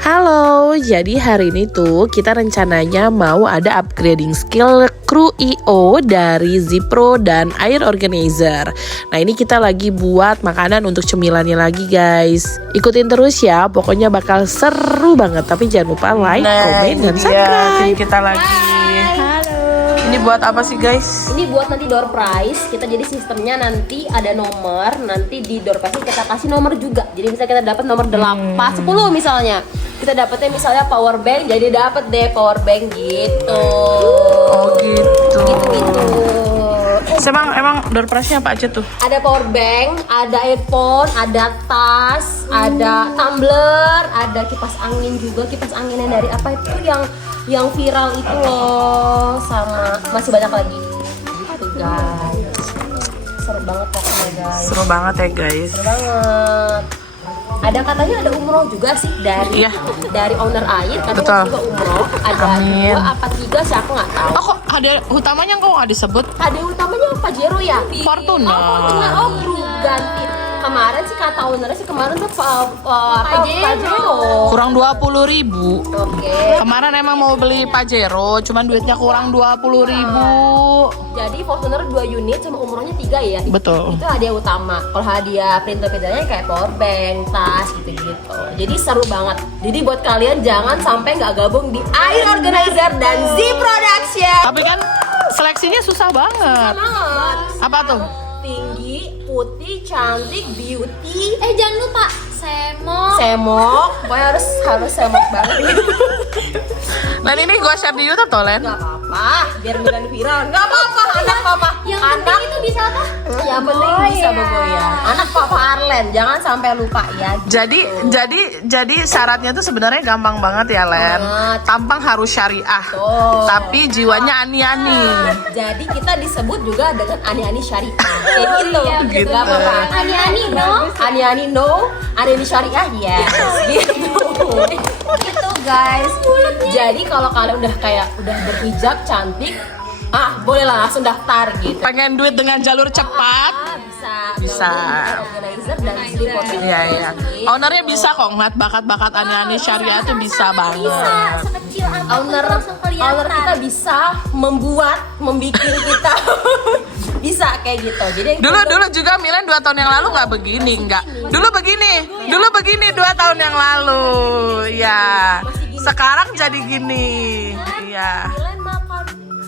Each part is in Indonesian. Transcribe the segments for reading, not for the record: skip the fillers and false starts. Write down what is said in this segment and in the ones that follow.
Halo, jadi hari ini tuh kita rencananya mau ada upgrading skill kru IO dari Zipro dan Air Organizer. Nah ini kita lagi buat makanan untuk cemilannya lagi guys. Ikutin terus ya, pokoknya bakal seru banget. Tapi jangan lupa like, komen, dan subscribe. Kita lagi. Ini buat apa sih guys? Ini buat nanti door prize. Kita jadi sistemnya nanti ada nomor. Nanti di door prize kita kasih nomor juga. Jadi misalnya kita dapat nomor 8, 10 misalnya. Kita dapetnya misalnya power bank. Jadi dapat deh power bank gitu. Oh gitu. Gitu. Emang door prize-nya apa aja tuh? Ada power bank, ada earphone, ada tas, ada tumbler, ada kipas angin juga. Kipas anginnya dari apa itu yang viral itu loh, sama masih banyak lagi. Itu guys, seru banget pokoknya guys. Seru banget ya guys. Seru banget. Ada katanya ada umroh juga sih dari owner air, katanya juga umroh. Ada 2 apa 3 sih aku nggak tahu. Oh kok ada utamanya kok nggak disebut? Ada utamanya Pajero ya? Fortuna. Oh Fortuna, oh bro ganti. Kemarin sih kata ownernya sih kemarin tuh Pajero. Kurang 20.000. Oke. Kemarin emang mau beli Pajero, cuman duitnya kurang 20.000. Jadi Fortuner 2 unit sama umrohnya 3 ya? Betul. Itu hadiah utama. Kalau hadiah printer-printernya kayak power bank, tas gitu-gitu. Jadi seru banget. Jadi buat kalian jangan sampai nggak gabung di Air Organizer dan Z Production. Tapi kan seleksinya susah banget. Banget. Apa tuh? Tinggi, putih, cantik, beauty. Jangan lupa semok. Pokoknya harus semok banget. Dan ini gue share di YouTube tuh Len. Gak apa-apa, biar Milan viral. Gak apa-apa, anak papa. Yang Anak penting itu bisa apa? yang penting bisa bergoyang. Anak papa Arlen, jangan sampai lupa ya. Jadi syaratnya tuh sebenarnya gampang banget ya Len. Banget. Tampang harus syariah. Tuh. Tapi jiwanya ani-ani. Jadi kita disebut juga dengan ani-ani syariah. Kayak gitu. Gitu. Gak apa-apa. Ani-ani no. Ani-ani no, ani-ani syariah yes. Gitu. Gitu guys. Jadi kalau kalian udah berhijab cantik, bolehlah langsung daftar gitu. Pengen duit dengan jalur cepat? Bisa. Organizer dan Zipro. Iya. Ownernya bisa kok ngeliat bakat-bakat ani-ani syariah tuh bisa banget. Sekecil apa Owner kita bisa membuat kita bisa kayak gitu. Jadi Dulu juga Milan 2 tahun yang lalu nggak begini, nggak. Dulu begini 2 tahun yang lalu. Ya. Sekarang jadi gini. Iya. Milan makan gitu.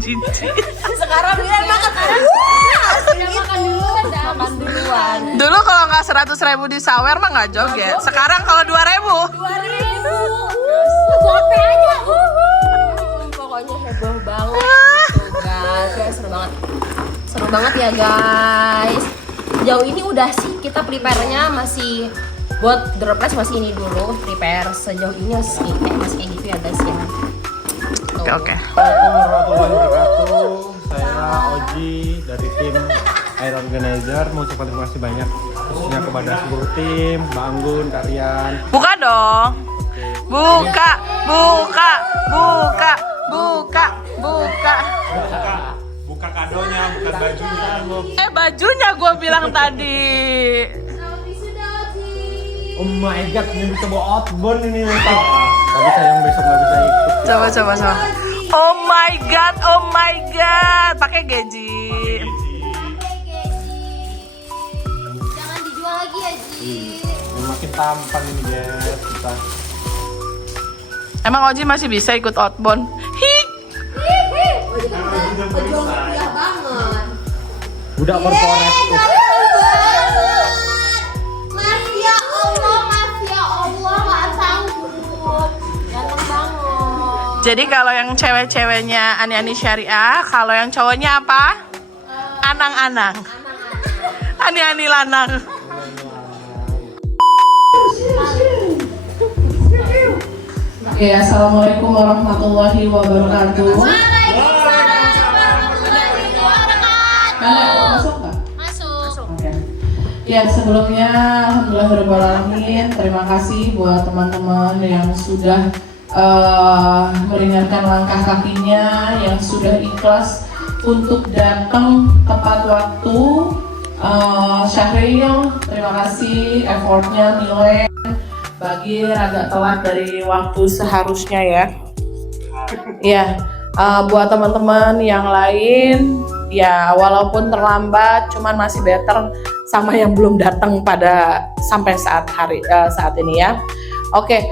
Jijik. Sekarang Milan makan makan duluan. Dulu kalau nggak 100.000 di sawer mah nggak joget. Sekarang kalau 2.000. 2.000. Gope aja. Pokoknya heboh banget gitu guys. Kayak seru banget ya guys. Jauh ini udah sih kita prepare-nya masih buat door prize masih ini dulu prepare sejauh ini masih kayak gitu ya guys ya. Oke. Assalamualaikum warahmatullahi wabarakatuh. Saya Oji dari tim Air Organizer. Mau ucapkan terima kasih banyak khususnya kepada seluruh tim, Mbak Anggun, kalian. Buka dong. Buka. Buka kadonya, bukan bajunya. Bajunya gue bilang tadi. Oh my god, ini bisa bawa outbound ini mantap. Tapi sayang besok nggak bisa ikut. Coba. Oh my god. Pakai gadget. Jangan dijual lagi ya Ji. Makin tampan ini guys kita. Emang Oji masih bisa ikut outbound? Rupiah banget. Budak korporat. Maaf ya Allah nggak sanggup. Ganteng banget. Jadi kalau yang cewek-ceweknya ani-ani syariah, kalau yang cowoknya apa? Anang-anang. Ani-ani lanang. Oke, assalamualaikum warahmatullahi wabarakatuh. Kalian masuk nggak? Masuk. Oke. Ya sebelumnya alhamdulillahirobbilalamin, terima kasih buat teman-teman yang sudah meringankan langkah kakinya, yang sudah ikhlas untuk datang tepat waktu. Syahril, terima kasih effortnya, Milen, Bagir agak telat dari waktu seharusnya ya. Ya, buat teman-teman yang lain, ya walaupun terlambat, cuman masih better sama yang belum datang pada sampai saat ini ya. Oke,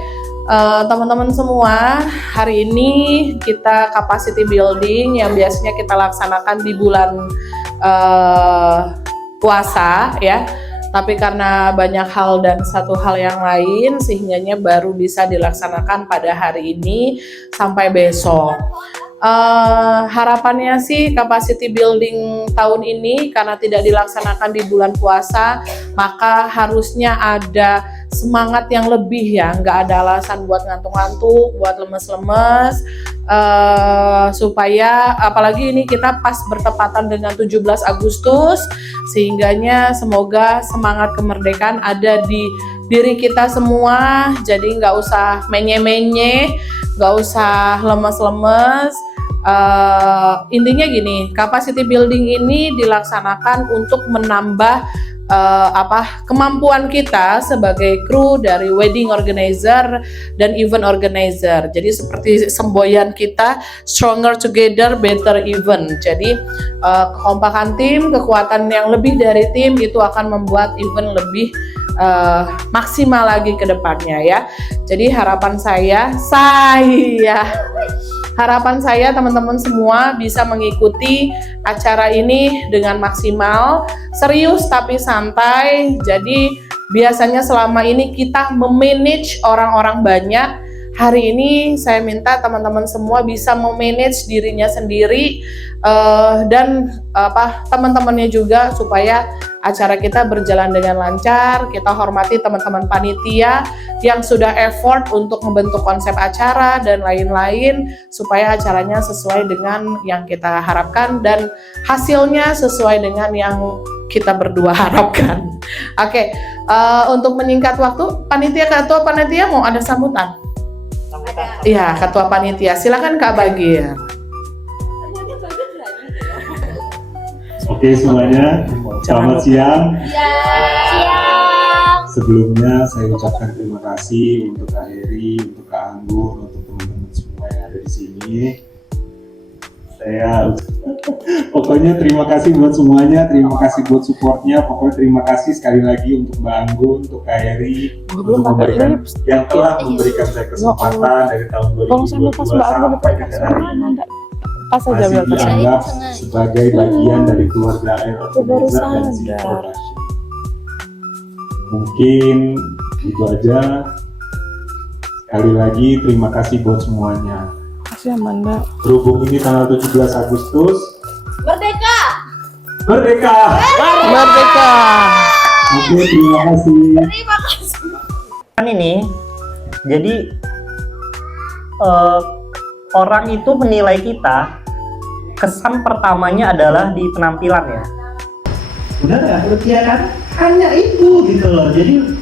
teman-teman semua, hari ini kita capacity building yang biasanya kita laksanakan di bulan puasa ya. Tapi karena banyak hal dan satu hal yang lain, sehingganya baru bisa dilaksanakan pada hari ini sampai besok. Harapannya sih capacity building tahun ini karena tidak dilaksanakan di bulan puasa, maka harusnya ada semangat yang lebih ya, nggak ada alasan buat ngantuk-ngantuk, buat lemes-lemes, supaya apalagi ini kita pas bertepatan dengan 17 Agustus, sehingganya semoga semangat kemerdekaan ada di diri kita semua, jadi nggak usah menye-menye, nggak usah lemes-lemes. Intinya gini, capacity building ini dilaksanakan untuk menambah kemampuan kita sebagai kru dari wedding organizer dan event organizer. Jadi seperti semboyan kita, stronger together, better event. Jadi kekompakan tim, kekuatan yang lebih dari tim itu akan membuat event lebih maksimal lagi ke depannya ya. Jadi harapan saya teman-teman semua bisa mengikuti acara ini dengan maksimal, serius tapi santai. Jadi biasanya selama ini kita memanage orang-orang banyak. Hari ini saya minta teman-teman semua bisa memanage dirinya sendiri dan teman-temannya juga supaya acara kita berjalan dengan lancar. Kita hormati teman-teman panitia yang sudah effort untuk membentuk konsep acara dan lain-lain supaya acaranya sesuai dengan yang kita harapkan dan hasilnya sesuai dengan yang kita berdua harapkan. Oke, untuk menyingkat waktu, ketua panitia mau ada sambutan? Iya, ketua panitia. Silakan Kak Bagir. Oke semuanya, selamat siang. Sebelumnya saya ucapkan terima kasih untuk Kak Heri, untuk Kak Anggun, untuk teman-teman semua yang ada di sini. Pokoknya terima kasih buat semuanya, terima kasih buat supportnya, pokoknya terima kasih sekali lagi untuk Mbak Anggun, untuk Kak Heri, yang telah memberikan saya kesempatan dari tahun 2022 sampai dengan hari ini. Masih dianggap sebagai bagian dari keluarga Air Organizer dan Zipro Production. Mungkin itu aja. Sekali lagi terima kasih buat semuanya. Makasih Amanda. Berhubung ini tanggal 17 Agustus. Merdeka! Merdeka! Merdeka. Oke, terima kasih. Terima kasih. Kan ini, jadi orang itu menilai kita, kesan pertamanya adalah di penampilan ya. Udah ya kan? Hanya itu gitu loh. Jadi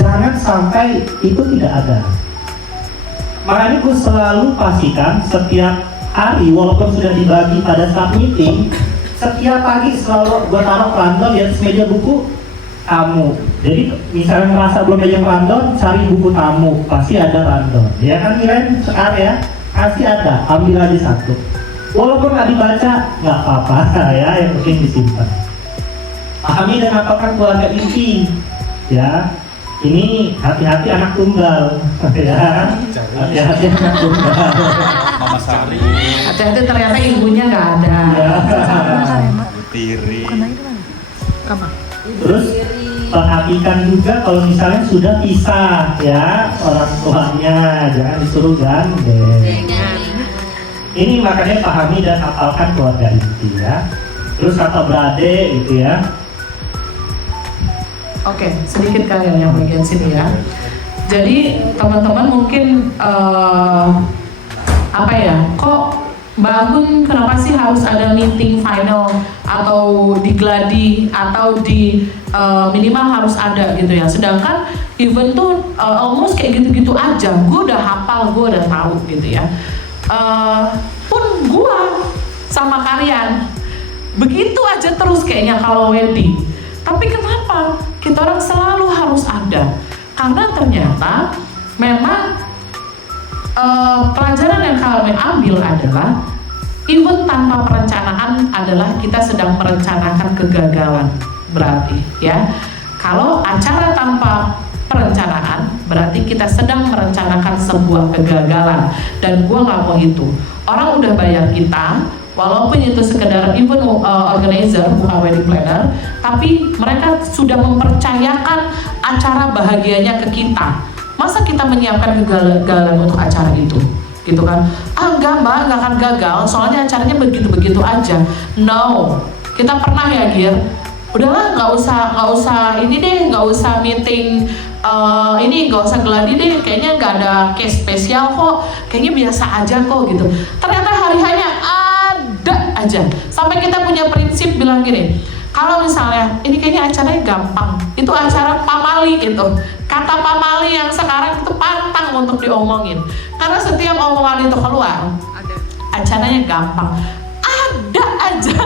jangan sampai itu tidak ada. Makanya gue selalu pastikan setiap hari, walaupun sudah dibagi pada saat meeting, setiap pagi selalu gue taruh random di atas meja buku tamu. Jadi misalnya merasa belum meja random, cari buku tamu, pasti ada random. Ya kan Miren sekarang ya, pasti ada. Ambil aja satu. Walaupun nggak dibaca, nggak apa-apa ya, yang penting disimpan. Pahami dan apakah keluarga inti, ya. Ini hati-hati anak tunggal, ya. Hati-hati anak tunggal. Mama Sari. Hati-hati ternyata ibunya nggak ada. Tiri. Terus perhatikan juga kalau misalnya sudah pisah, ya orang tuanya, jangan disuruh gandeng. Ini makanya pahami dan hafalkan keluarga inti ya. Terus kata berade gitu ya. Oke, sedikit kalian yang bagian sini ya. Jadi teman-teman mungkin kok Mbak Anggun kenapa sih harus ada meeting final atau di gladi atau di minimal harus ada gitu ya. Sedangkan event tuh almost kayak gitu-gitu aja. Gue udah hafal, gue udah tahu gitu ya. Pun gua sama kalian begitu aja terus kayaknya kalau wedding. Tapi kenapa kita orang selalu harus ada? Karena ternyata memang pelajaran yang kami ambil adalah event tanpa perencanaan adalah kita sedang merencanakan kegagalan, berarti ya. Kalau acara tanpa perencanaan berarti kita sedang merencanakan sebuah kegagalan, dan gua nggak mau itu. Orang udah bayar kita, walaupun itu sekedar event organizer bukan wedding planner, tapi mereka sudah mempercayakan acara bahagianya ke kita. Masa kita menyiapkan kegagalan untuk acara itu, gitu kan? Enggak mbak, nggak akan gagal, soalnya acaranya begitu-begitu aja. No, kita pernah ya Gir, udahlah nggak usah ini deh, nggak usah meeting ini, nggak usah geladi deh, kayaknya nggak ada case spesial kok, kayaknya biasa aja kok gitu. Ternyata hari-harinya ada aja, sampai kita punya prinsip bilang gini, kalau misalnya ini kayaknya acaranya gampang, itu acara pamali gitu. Kata pamali yang sekarang itu pantang untuk diomongin, karena setiap omongan itu keluar, acaranya gampang. Ada aja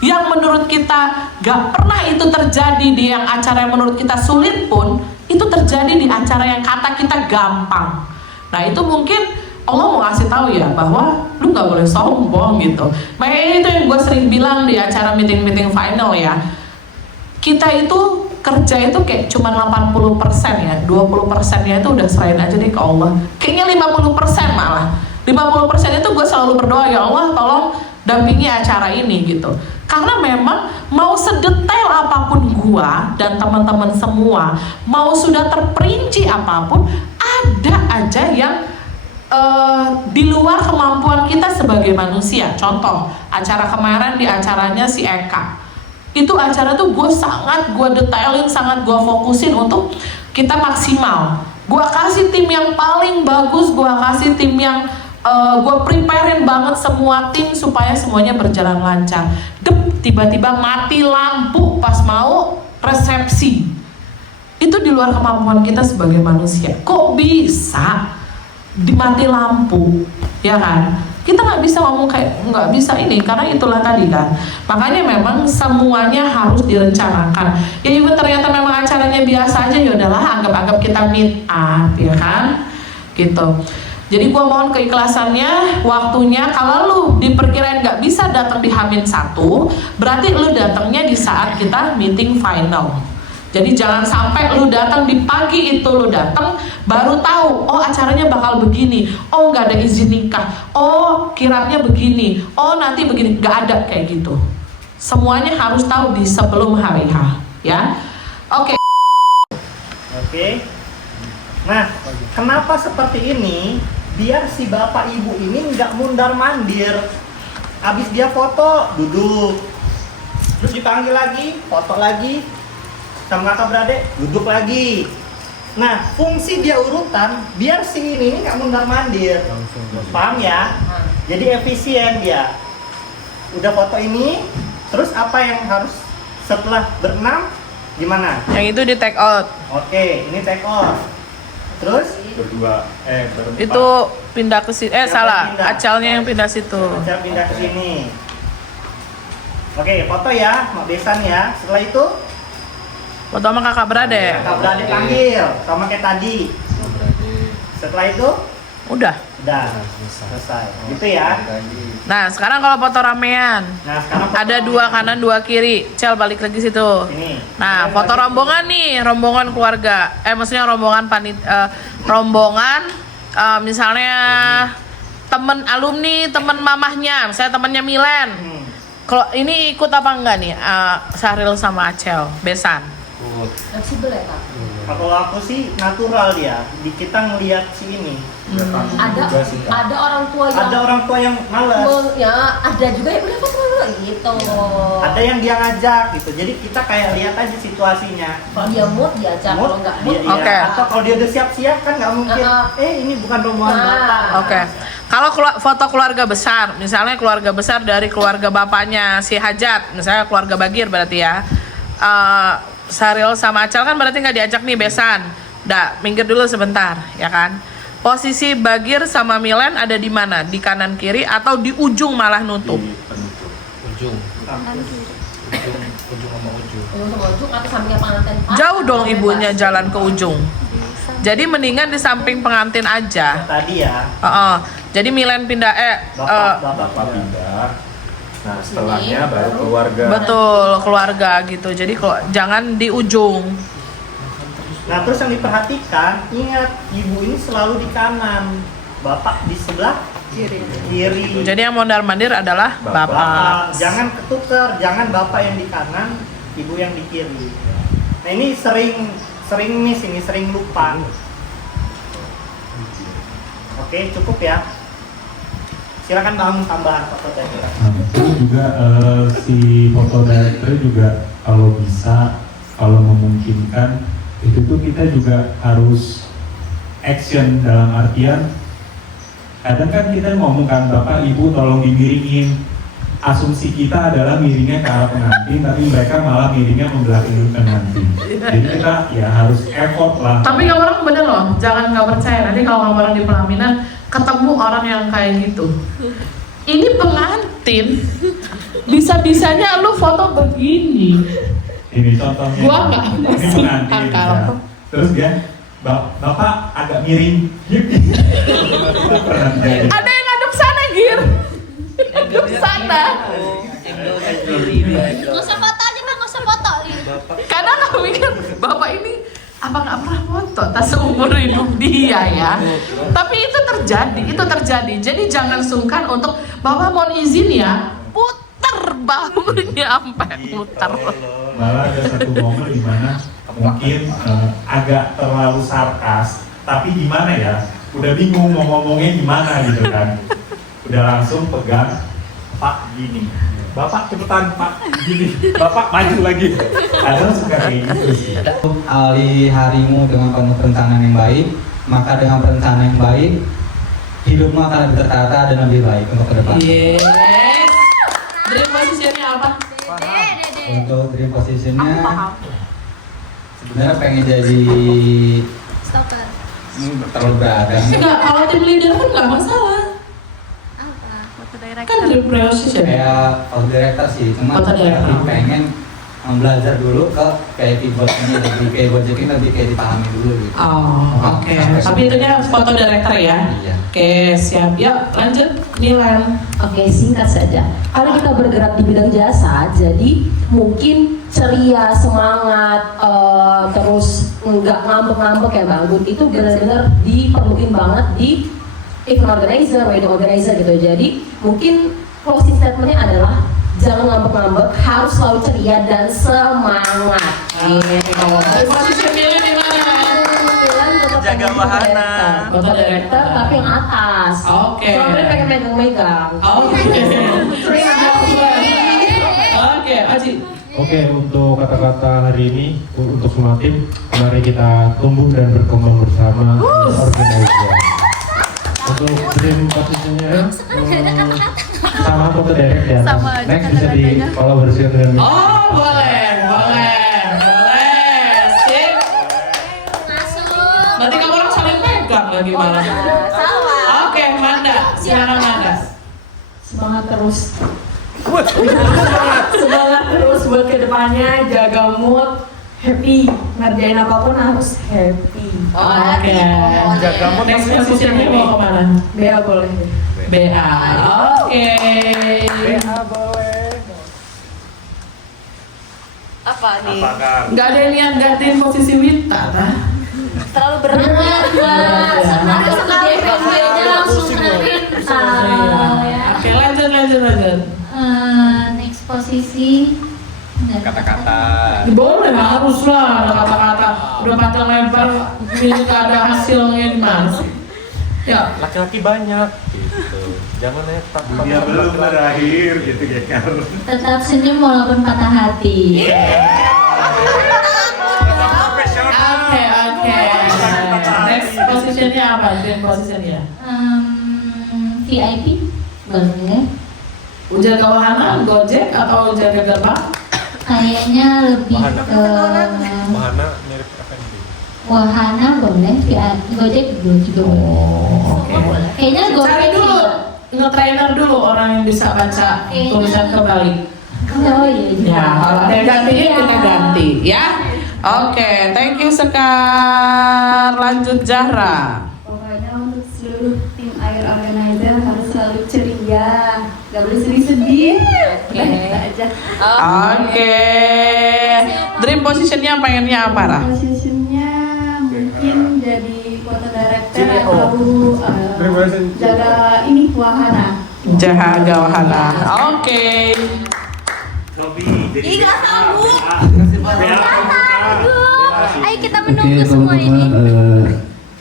yang menurut kita gak pernah itu terjadi di yang acara yang menurut kita sulit pun, itu terjadi di acara yang kata kita gampang. Nah itu mungkin Allah mau ngasih tahu ya, bahwa lu gak boleh sombong gitu. Makanya itu yang gue sering bilang di acara meeting-meeting final ya, kita itu kerja itu kayak cuma 80% ya, 20% nya itu udah serahin aja deh ke Allah. Kayaknya 50% malah 50% itu gue selalu berdoa, ya Allah tolong dampingi acara ini gitu. Karena memang mau sedetail apapun gua dan teman-teman semua, mau sudah terperinci apapun, ada aja yang di luar kemampuan kita sebagai manusia. Contoh, acara kemarin di acaranya si Eka, itu acara tuh gue detailin, sangat gue fokusin untuk kita maksimal. Gue kasih tim yang paling bagus, gue kasih tim yang gue preparein banget semua tim supaya semuanya berjalan lancar. Tiba-tiba mati lampu pas mau resepsi. Itu di luar kemampuan kita sebagai manusia. Kok bisa dimati lampu, ya kan? Kita nggak bisa ngomong kayak nggak bisa ini, karena itulah tadi kan. Makanya memang semuanya harus direncanakan. Ya even ternyata memang acaranya biasa aja, ya udahlah, anggap-anggap kita meet up, ya kan? Gitu. Jadi gua mohon keikhlasannya, waktunya. Kalau lu diperkirain nggak bisa datang di H-1, berarti lu datangnya di saat kita meeting final. Jadi jangan sampai lu datang di pagi itu, lu datang baru tahu, oh acaranya bakal begini, oh nggak ada izin nikah, oh kirapnya begini, oh nanti begini. Nggak ada kayak gitu. Semuanya harus tahu di sebelum hari H, ya. Oke. Nah, kenapa seperti ini? Biar si bapak ibu ini nggak mundar mandir. Abis dia foto, duduk, terus dipanggil lagi, foto lagi sama kakak beradik, duduk lagi. Nah, fungsi dia urutan biar si ini nggak mundar mandir. Paham ya? Jadi efisien dia. Udah foto ini, terus apa yang harus setelah berenam gimana? Yang itu di take out. Oke, ini take out. Terus berempat. Itu pindah ke sini. Salah, acalnya yang pindah situ. Acal pindah ke sini. Oke, foto ya, Mak Besan ya. Setelah itu Foto sama kakak beradik. kakak beradik panggil sama kayak tadi. Setelah itu Udah. Selesai. Gitu ya. Nah sekarang kalau foto ramean, Nah, sekarang foto ada dua kanan dua kiri. Cel balik lagi situ. ini. Nah foto rombongan nih, rombongan keluarga. Maksudnya rombongan rombongan misalnya temen alumni, temen mamahnya, misalnya temennya Milen. Kalau ini ikut apa enggak nih, Sahril sama Acel, Besan? Fleksibel ya kak? Kalau aku sih natural dia. Kita ngelihat si ini. Ada orang tua yang Ada orang tua yang malas. ya ada juga yang udah pas gitu. Ada yang dia ngajak gitu. Jadi kita kayak lihat aja situasinya. Kalau dia mood diajak, kalau nggak mood dia, Oke. Atau kalau dia udah siap-siap kan nggak mungkin. Ini bukan rombongan bapak. Oke. Kalau foto keluarga besar, misalnya keluarga besar dari keluarga bapaknya si Hajat, misalnya keluarga Bagir berarti ya. Sahril sama Acel kan berarti nggak diajak nih Besan. Minggir dulu sebentar, ya kan? Posisi Bagir sama Milen ada di mana? Di kanan kiri atau di ujung malah nutup? Ujung sama ujung. ujung atau sampingnya pengantin. Jauh dong ibunya jalan ke ujung. Jadi mendingan di samping pengantin aja. Tadi ya. Jadi Milen pindah Bapak pindah. Nah, setelahnya baru keluarga. betul keluarga gitu. Jadi jangan di ujung. Nah, terus yang diperhatikan, ingat ibu ini selalu di kanan, bapak di sebelah kiri. Jadi yang mondar mandir adalah bapak. Jangan ketukar, jangan bapak yang di kanan, ibu yang di kiri. Nah, ini sering miss, ini sering lupa. Oke, cukup ya. Silakan bangun tambahan foto tadi. Itu juga si foto director juga kalau bisa, kalau memungkinkan itu tuh kita juga harus action dalam artian kadang kan kita ngomong kan bapak ibu tolong dimiringin, asumsi kita adalah miringnya ke arah pengantin tapi mereka malah miringnya membelakangi pengantin. Jadi kita ya harus effort lah. Tapi orang bener loh, jangan nggak percaya nanti kalau orang di pelaminan ketemu orang yang kayak gitu. Ini pengantin, bisa-bisanya lu foto begini. Ini contohnya. Gua nggak ini masuk pengantin akal. ya. Terus dia bapak agak miring. Itu pernah terjadi. Ada yang ngadep sana, Gir. Ngadep sana. Nggak usah foto aja bang, nggak usah foto. Kadang aku mikir, bapak ini apa nggak pernah foto tak seumur hidup dia ya. Tapi itu terjadi. Jadi jangan sungkan untuk bapak mohon izin ya, puter bahunya sampai muter. Malah ada satu momen di mana mungkin agak terlalu sarkas, tapi gimana ya? Udah bingung mau ngomongnya gimana gitu kan? Udah langsung pegang, Pak gini, Bapak cepetan Pak gini, Bapak maju lagi. Ada suka kayak gitu sih. Awali harimu dengan penuh perencanaan yang baik, maka dengan perencanaan yang baik, hidupmu akan lebih tertata dan lebih baik untuk ke depan. Yes. Dream positionnya apa? Untuk dream positionnya, sebenarnya pengen jadi Stopper. terlalu beragam. Enggak, kalau tim leader pun nggak masalah. Apa? Foto Kan dream position. Kayak foto director sih, cuma Foto director. lebih pengen belajar dulu ke kayak keyboard ini, lebih kayak Gojek lebih kayak dipahami dulu gitu. Oh, oke. Tapi itunya foto director ya. Iya. Oke, siap. Yuk, lanjut. Nilan. Oke, singkat saja. Karena kita bergerak di bidang jasa, jadi mungkin ceria, semangat, terus nggak ngambek-ngambek ya Bang Gun, itu benar-benar diperluin banget di event organizer, wedding organizer gitu. Jadi mungkin closing statementnya adalah jangan ngambek-ngambek, harus selalu ceria dan semangat. Posisinya di mana? Jaga wahana. Foto director tapi yang atas. Oke. Soalnya pengen megang-megang. Oke, Aji. Oke, untuk kata-kata hari ini untuk semua tim, mari kita tumbuh dan berkembang bersama organizer. Untuk dream posisinya sama foto direct ya. Next bisa dikolaborasikan dengan Oh, boleh. Sip. Nanti kamu orang saling pegang lagi malah. Oke, Manda. Silakan Manda. Semangat terus. Semangat terus buat kedepannya, jaga mood, happy, ngerjain apapun harus happy. Oke. Jaga mood. Next positionnya mau kemana? BA boleh. BA. Oke. Apa nih? Nggak ada yang lihat gantiin posisi Wita, nah? Terlalu berat Mbak. Sama sekali videonya langsung Oke, lanjut. Next posisi. kata-kata. Boleh, harus lah ada kata-kata. Udah panjang lebar, ini nggak ada hasilnya di mana sih? Ya, Laki-laki banyak gitu. Jangan netak. Dunia belum berakhir gitu ya kan. Tetap senyum walaupun patah hati. Oke. Next positionnya apa? Dream positionnya? VIP boleh. Jaga wahana, Gojek atau jaga gerbang? Kayaknya lebih ke Wahana mirip FNB. wahana boleh. Gojek juga boleh. Oke. Kayaknya Cari Gojek dulu, nge-trainer dulu orang yang bisa baca tulisan kebalik. Oh iya. Ya, kalau ada yang gantinya kita ganti, ya. Oke, thank you Sekar. Lanjut Zahra. Pokoknya untuk seluruh tim Air Organizer harus selalu ceria, gak boleh sedih-sedih. Udah kita aja. Oke. Dream positionnya pengennya apa, Ra? Posisinya mungkin jadi foto director atau jaga ini wahana. Jaga wahana. Oke. Ih, gak sanggup. Ayo kita menunggu Oke, semua ini.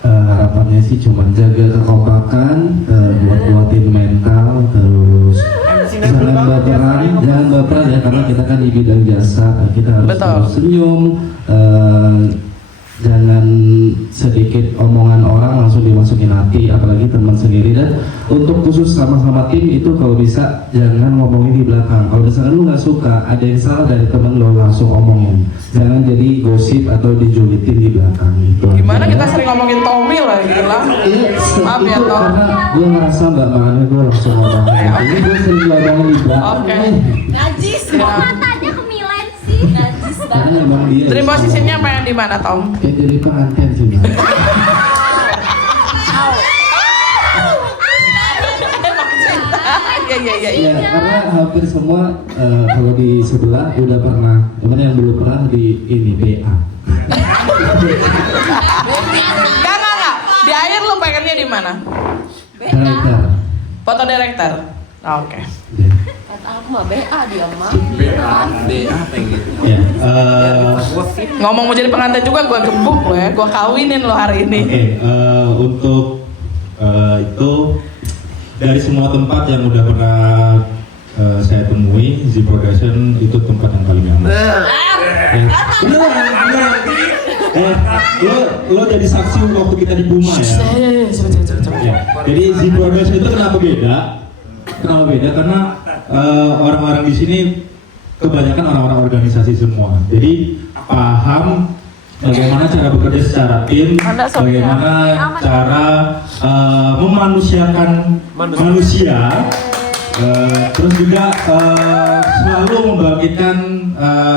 Harapannya sih cuma jaga kekompakan, buat-buatin mental, terus jangan baperan ya, karena kita kan di bidang jasa, kita harus selalu senyum, jangan sedikit omongan orang langsung dimasukin hati, apalagi teman sendiri. Dan untuk khusus sama-sama tim itu kalau bisa jangan ngomongin di belakang. Kalau misalnya lu nggak suka ada yang salah dari temen lo, langsung omongin, jangan jadi gosip atau dijulitin di belakang gitu. Gimana kita sering ngomongin Tommy lah, gila. Maaf ya Tom. Karena gue ngerasa mbak makanya gue langsung ngomong. Ini gue sering ngomongin di belakang. Oke. Najis, kok matanya kemilen sih? Najis banget. Dream positionnya pengen di mana Tom? Kayak jadi pengantin sih. Iya. Karena hampir semua kalau di sebelah udah pernah, cuman yang belum pernah di ini BA. Enggak. Di air lu pengennya di mana? Director. Foto director. Oke. Kata aku mah BA dia mah. Ya, Ngomong mau jadi pengantin juga gue gebuk gue kawinin lo hari ini. Oke, untuk itu dari semua tempat yang udah pernah saya temui, Z Production itu tempat yang paling aman. Lo jadi saksi waktu kita di Buma ya. Jadi Z Production itu kenapa beda? Karena orang-orang di sini kebanyakan orang-orang organisasi semua. Jadi paham bagaimana cara bekerja secara tim, bagaimana cara memanusiakan manusia, terus juga selalu membangkitkan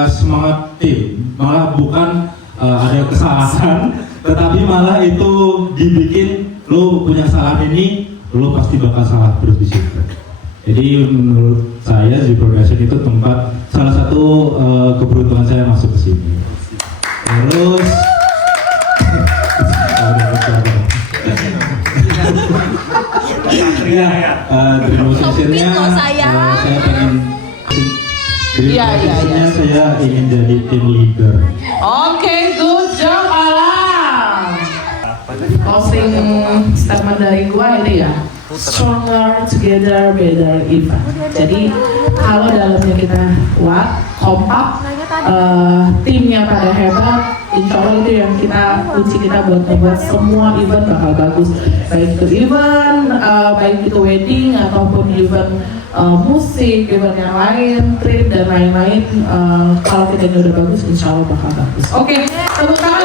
semangat tim. Malah bukan ada kesalahan, tetapi malah itu dibikin lo punya kesalahan ini, lo pasti bakal salah terus di situ. Jadi menurut saya Z Production itu tempat salah satu keberuntungan saya masuk ke sini. Terus dream positionnya saya pengen saya ingin jadi team leader. Oke, good job Alam. Closing statement dari gua ini ya. Stronger together, better even. Jadi kalau dalamnya kita kuat, kompak, timnya pada hebat, insya Allah itu yang kunci kita buat membuat semua event bakal bagus. Baik itu event, baik itu wedding ataupun event musik, event yang lain, trip dan lain-lain. Kalau kita udah bagus, insya Allah bakal bagus. Oke, tepuk tangan